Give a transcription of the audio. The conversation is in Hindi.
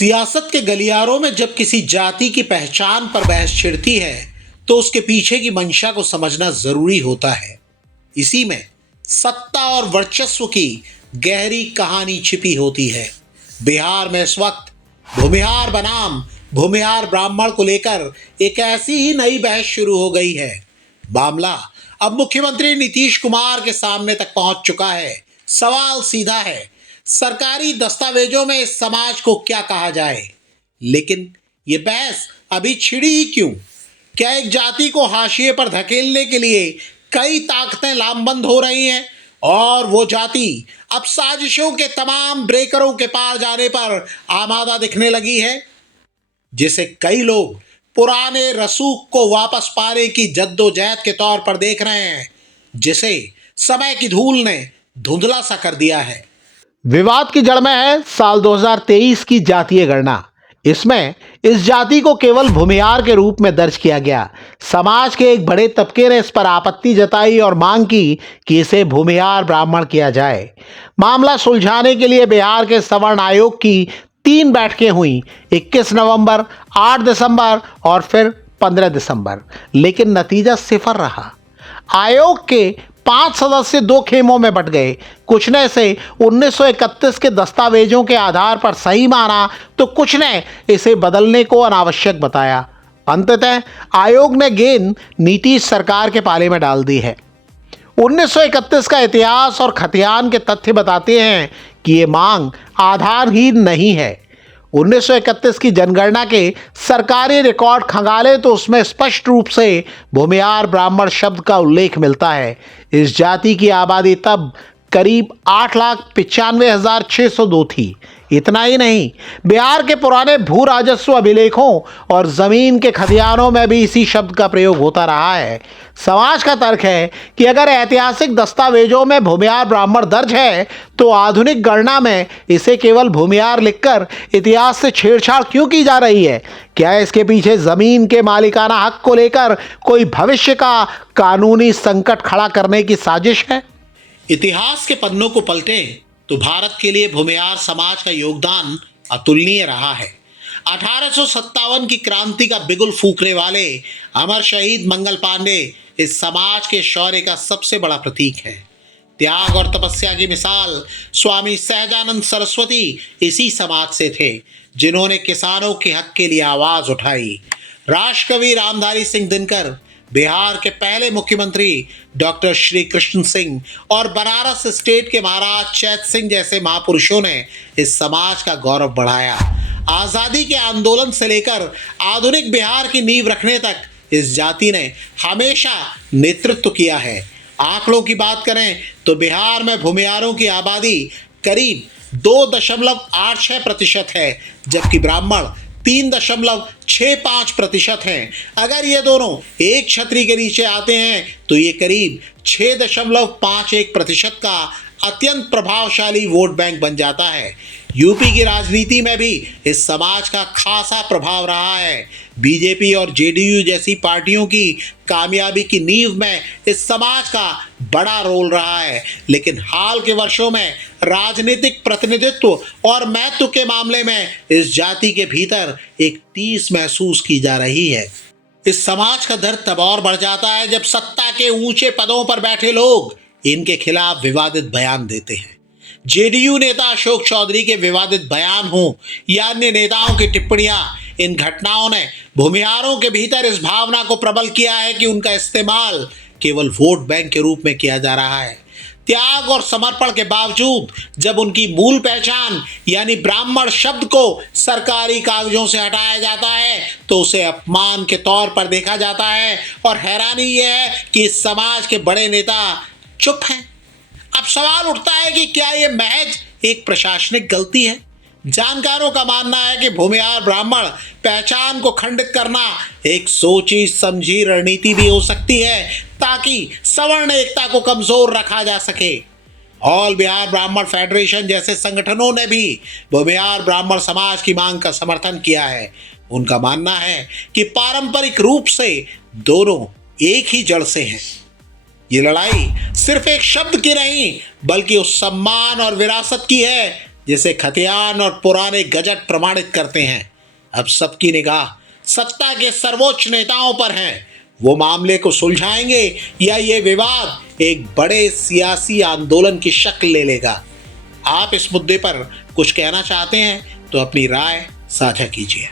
सियासत के गलियारों में जब किसी जाति की पहचान पर बहस छिड़ती है तो उसके पीछे की मंशा को समझना जरूरी होता है। इसी में सत्ता और वर्चस्व की गहरी कहानी छिपी होती है। बिहार में इस वक्त भूमिहार बनाम भूमिहार ब्राह्मण को लेकर एक ऐसी ही नई बहस शुरू हो गई है। मामला अब मुख्यमंत्री नीतीश कुमार के सामने तक पहुंच चुका है। सवाल सीधा है, सरकारी दस्तावेजों में इस समाज को क्या कहा जाए? लेकिन ये बहस अभी छिड़ी ही क्यों? क्या एक जाति को हाशिए पर धकेलने के लिए कई ताकतें लामबंद हो रही हैं और वो जाति अब साजिशों के तमाम ब्रेकरों के पार जाने पर आमादा दिखने लगी है, जिसे कई लोग पुराने रसूख को वापस पाने की जद्दोजहद के तौर पर देख रहे हैं, जिसे समय की धूल ने धुंधला सा कर दिया है। विवाद की जड़ में है साल 2023 की जातीय गणना। इसमें इस जाति को केवल भूमिहार के रूप में दर्ज किया गया। समाज के एक बड़े तबके ने इस पर आपत्ति जताई और मांग की कि इसे भूमिहार ब्राह्मण किया जाए। मामला सुलझाने के लिए बिहार के सवर्ण आयोग की 3 बैठकें हुई, 21 नवंबर, 8 दिसंबर और फिर 15 दिसंबर, लेकिन नतीजा सिफर रहा। आयोग के 5 सदस्य 2 खेमों में बट गए। कुछ ने इसे 1931 के दस्तावेजों के आधार पर सही माना तो कुछ ने इसे बदलने को अनावश्यक बताया। अंततः आयोग ने गेंद नीतीश सरकार के पाले में डाल दी है। 1931 का इतिहास और खतियान के तथ्य बताते हैं कि ये मांग आधारहीन नहीं है। 1931 की जनगणना के सरकारी रिकॉर्ड खंगाले तो उसमें स्पष्ट रूप से भूमिहार ब्राह्मण शब्द का उल्लेख मिलता है। इस जाति की आबादी तब करीब 8,95,602 थी। इतना ही नहीं, बिहार के पुराने भू राजस्व अभिलेखों और जमीन के खतियानों में भी इसी शब्द का प्रयोग होता रहा है। समाज का तर्क है कि अगर ऐतिहासिक दस्तावेजों में भूमिहार ब्राह्मण दर्ज है तो आधुनिक गणना में इसे केवल भूमिहार लिखकर इतिहास से छेड़छाड़ क्यों की जा रही है? क्या इसके पीछे जमीन के मालिकाना हक को लेकर कोई भविष्य का कानूनी संकट खड़ा करने की साजिश है? इतिहास के पन्नों को पलटें तो भारत के लिए भूमिहार समाज का योगदान अतुलनीय रहा है। 1857 की क्रांति का बिगुल फूंकने वाले अमर शहीद मंगल पांडे इस समाज के शौर्य का सबसे बड़ा प्रतीक है। त्याग और तपस्या की मिसाल स्वामी सहजानंद सरस्वती इसी समाज से थे, जिन्होंने किसानों के हक के लिए आवाज उठाई। राष्ट्रकवि रामधारी सिंह दिनकर, बिहार के पहले मुख्यमंत्री डॉक्टर श्री कृष्ण सिंह और बनारस स्टेट के महाराज चैत सिंह जैसे महापुरुषों ने इस समाज का गौरव बढ़ाया। आज़ादी के आंदोलन से लेकर आधुनिक बिहार की नींव रखने तक इस जाति ने हमेशा नेतृत्व किया है। आंकड़ों की बात करें तो बिहार में भूमिहारों की आबादी करीब 2.86% है, जबकि ब्राह्मण 3.65% हैं। अगर ये दोनों एक छतरी के नीचे आते हैं तो ये करीब 6.51% का अत्यंत प्रभावशाली वोट बैंक बन जाता है। यूपी की राजनीति में भी इस समाज का खासा प्रभाव रहा है। बीजेपी और जेडीयू जैसी पार्टियों की कामयाबी की नींव में इस समाज का बड़ा रोल रहा है, लेकिन हाल के वर्षों में राजनीतिक प्रतिनिधित्व और महत्व के मामले में इस जाति के भीतर एक टीस महसूस की जा रही है। इस समाज का दर्द तब और बढ़ जाता है जब सत्ता के ऊंचे पदों पर बैठे लोग इनके खिलाफ विवादित बयान देते हैं। जेडीयू नेता अशोक चौधरी के विवादित बयान हों या अन्य नेताओं की टिप्पणियां, इन घटनाओं ने भूमिहारों के भीतर इस भावना को प्रबल किया है कि उनका इस्तेमाल केवल वोट बैंक के रूप में किया जा रहा है। त्याग और समर्पण के बावजूद जब उनकी मूल पहचान यानी ब्राह्मण शब्द को सरकारी कागजों से हटाया जाता है तो उसे अपमान के तौर पर देखा जाता है। और हैरानी यह है कि इस समाज के बड़े नेता चुप हैं। अब सवाल उठता है कि क्या यह महज एक प्रशासनिक गलती है? जानकारों का मानना है कि भूमिहार ब्राह्मण पहचान को खंडित करना एक सोची समझी रणनीति भी हो सकती है, ताकि सवर्ण एकता को कमजोर रखा जा सके। ऑल बिहार ब्राह्मण फेडरेशन जैसे संगठनों ने भी भूमिहार ब्राह्मण समाज की मांग का समर्थन किया है। उनका मानना है कि पारंपरिक रूप से दोनों एक ही जड़ से हैं। ये लड़ाई सिर्फ एक शब्द की नहीं बल्कि उस सम्मान और विरासत की है जिसे खतियान और पुराने गजट प्रमाणित करते हैं। अब सबकी निगाह सत्ता के सर्वोच्च नेताओं पर है। वो मामले को सुलझाएंगे या ये विवाद एक बड़े सियासी आंदोलन की शक्ल ले लेगा। आप इस मुद्दे पर कुछ कहना चाहते हैं तो अपनी राय साझा कीजिए।